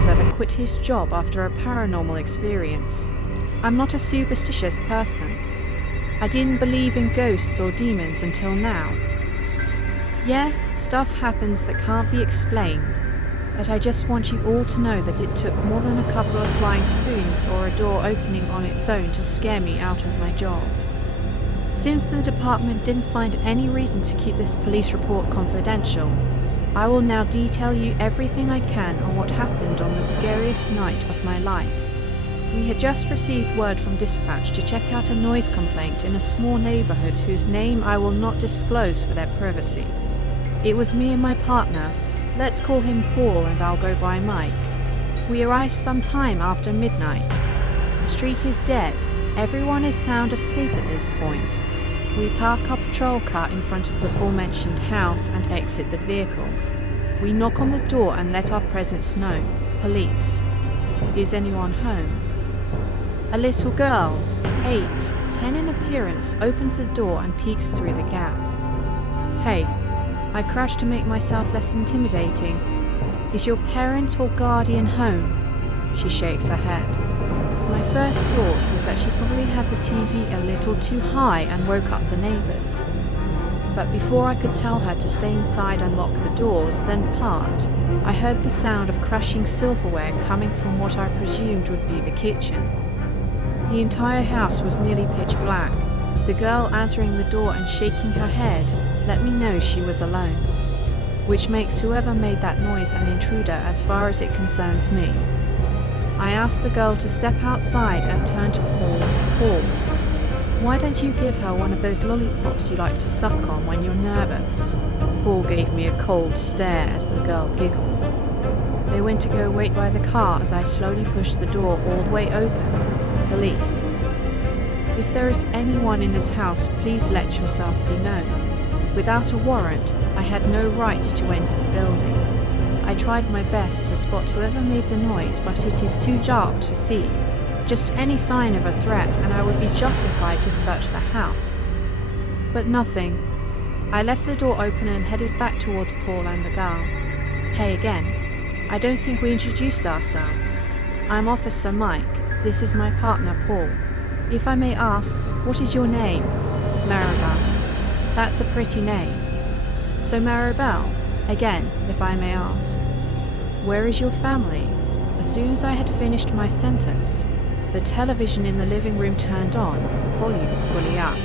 officer that quit his job after a paranormal experience. I'm not a superstitious person. I didn't believe in ghosts or demons until now. Yeah, stuff happens that can't be explained, but I just want you all to know that it took more than a couple of flying spoons or a door opening on its own to scare me out of my job. Since the department didn't find any reason to keep this police report confidential, I will now detail you everything I can on what happened on the scariest night of my life. We had just received word from dispatch to check out a noise complaint in a small neighborhood whose name I will not disclose for their privacy. It was me and my partner, let's call him Paul and I'll go by Mike. We arrived sometime after midnight. The street is dead, everyone is sound asleep at this point. We park our patrol car in front of the aforementioned house and exit the vehicle. We knock on the door and let our presence known. Police. Is anyone home? A little girl, 8, 10 in appearance, opens the door and peeks through the gap. Hey, I crashed to make myself less intimidating. Is your parent or guardian home? She shakes her head. My first thought was that she probably had the TV a little too high and woke up the neighbours. But before I could tell her to stay inside and lock the doors, then part, I heard the sound of crashing silverware coming from what I presumed would be the kitchen. The entire house was nearly pitch black. The girl answering the door and shaking her head let me know she was alone, which makes whoever made that noise an intruder as far as it concerns me. I asked the girl to step outside and turned to Paul, why don't you give her one of those lollipops you like to suck on when you're nervous? Paul gave me a cold stare as the girl giggled. They went to go wait by the car as I slowly pushed the door all the way open. Police. If there is anyone in this house, please let yourself be known. Without a warrant, I had no right to enter the building. I tried my best to spot whoever made the noise, but it is too dark to see. Just any sign of a threat and I would be justified to search the house. But nothing. I left the door open and headed back towards Paul and the girl. Hey again. I don't think we introduced ourselves. I'm Officer Mike. This is my partner Paul. If I may ask, what is your name? Maribel. That's a pretty name. So Maribel, again, if I may ask. Where is your family? As soon as I had finished my sentence, the television in the living room turned on, volume fully up.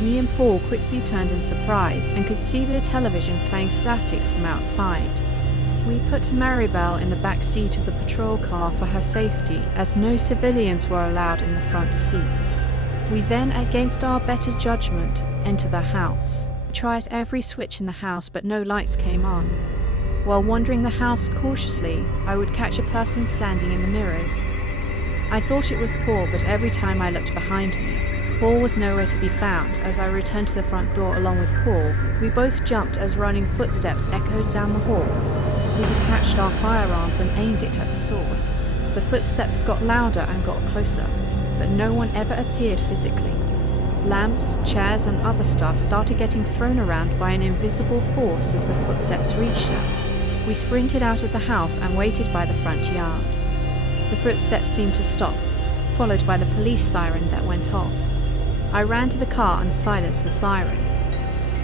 Me and Paul quickly turned in surprise and could see the television playing static from outside. We put Maribel in the back seat of the patrol car for her safety, as no civilians were allowed in the front seats. We then, against our better judgment, entered the house. We tried every switch in the house, but no lights came on. While wandering the house cautiously, I would catch a person standing in the mirrors. I thought it was Paul, but every time I looked behind me, Paul was nowhere to be found. As I returned to the front door along with Paul, we both jumped as running footsteps echoed down the hall. We detached our firearms and aimed it at the source. The footsteps got louder and got closer, but no one ever appeared physically. Lamps, chairs and other stuff started getting thrown around by an invisible force as the footsteps reached us. We sprinted out of the house and waited by the front yard. The footsteps seemed to stop, followed by the police siren that went off. I ran to the car and silenced the siren.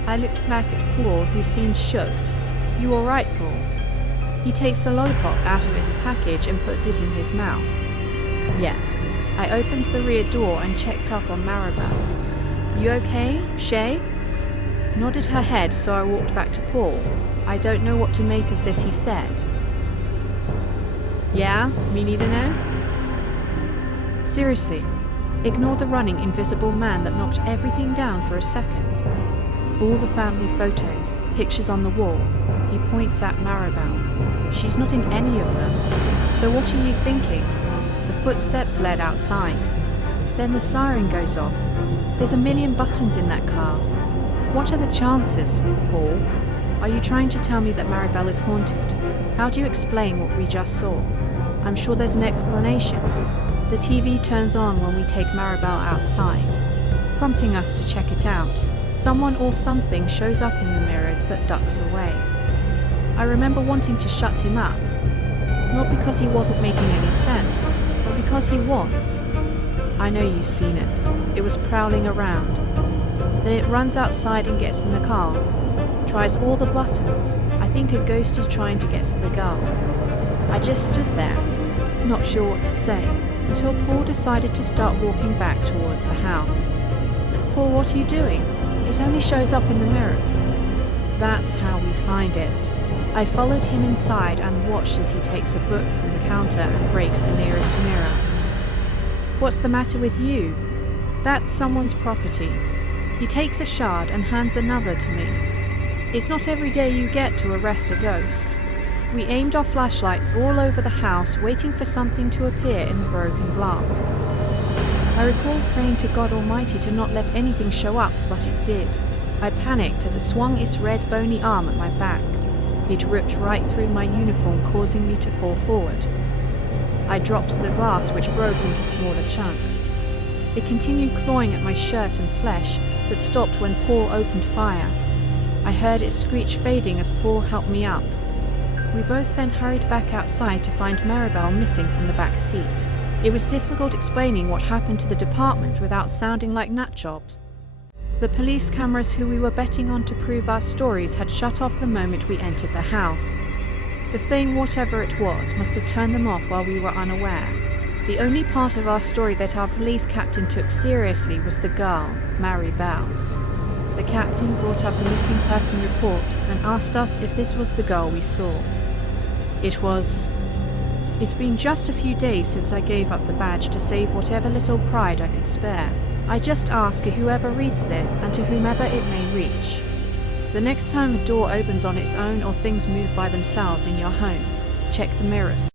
I looked back at Paul, who seemed shocked. You all right, Paul? He takes the lollipop out of its package and puts it in his mouth. Yeah. I opened the rear door and checked up on Maribel. You okay, Shay? Nodded her head, so I walked back to Paul. I don't know what to make of this, he said. Yeah, me neither know. Seriously, ignore the running invisible man that knocked everything down for a second. All the family photos, pictures on the wall. He points at Maribel. She's not in any of them. So what are you thinking? The footsteps led outside. Then the siren goes off. There's a million buttons in that car. What are the chances, Paul? Are you trying to tell me that Maribel is haunted? How do you explain what we just saw? I'm sure there's an explanation. The TV turns on when we take Maribel outside, prompting us to check it out. Someone or something shows up in the mirrors but ducks away. I remember wanting to shut him up. Not because he wasn't making any sense, but because he was. I know you've seen it. It was prowling around. Then it runs outside and gets in the car. Tries all the buttons. I think a ghost is trying to get to the girl. I just stood there, not sure what to say, until Paul decided to start walking back towards the house. Paul, what are you doing? It only shows up in the mirrors. That's how we find it. I followed him inside and watched as he takes a book from the counter and breaks the nearest mirror. What's the matter with you? That's someone's property. He takes a shard and hands another to me. It's not every day you get to arrest a ghost. We aimed our flashlights all over the house, waiting for something to appear in the broken glass. I recall praying to God Almighty to not let anything show up, but it did. I panicked as it swung its red bony arm at my back. It ripped right through my uniform, causing me to fall forward. I dropped the glass, which broke into smaller chunks. It continued clawing at my shirt and flesh, but stopped when Paul opened fire. I heard its screech fading as Paul helped me up. We both then hurried back outside to find Maribel missing from the back seat. It was difficult explaining what happened to the department without sounding like nutjobs. The police cameras who we were betting on to prove our stories had shut off the moment we entered the house. The thing, whatever it was, must have turned them off while we were unaware. The only part of our story that our police captain took seriously was the girl, Maribel. The captain brought up a missing person report and asked us if this was the girl we saw. It was. It's been just a few days since I gave up the badge to save whatever little pride I could spare. I just ask whoever reads this and to whomever it may reach. The next time a door opens on its own or things move by themselves in your home, check the mirrors.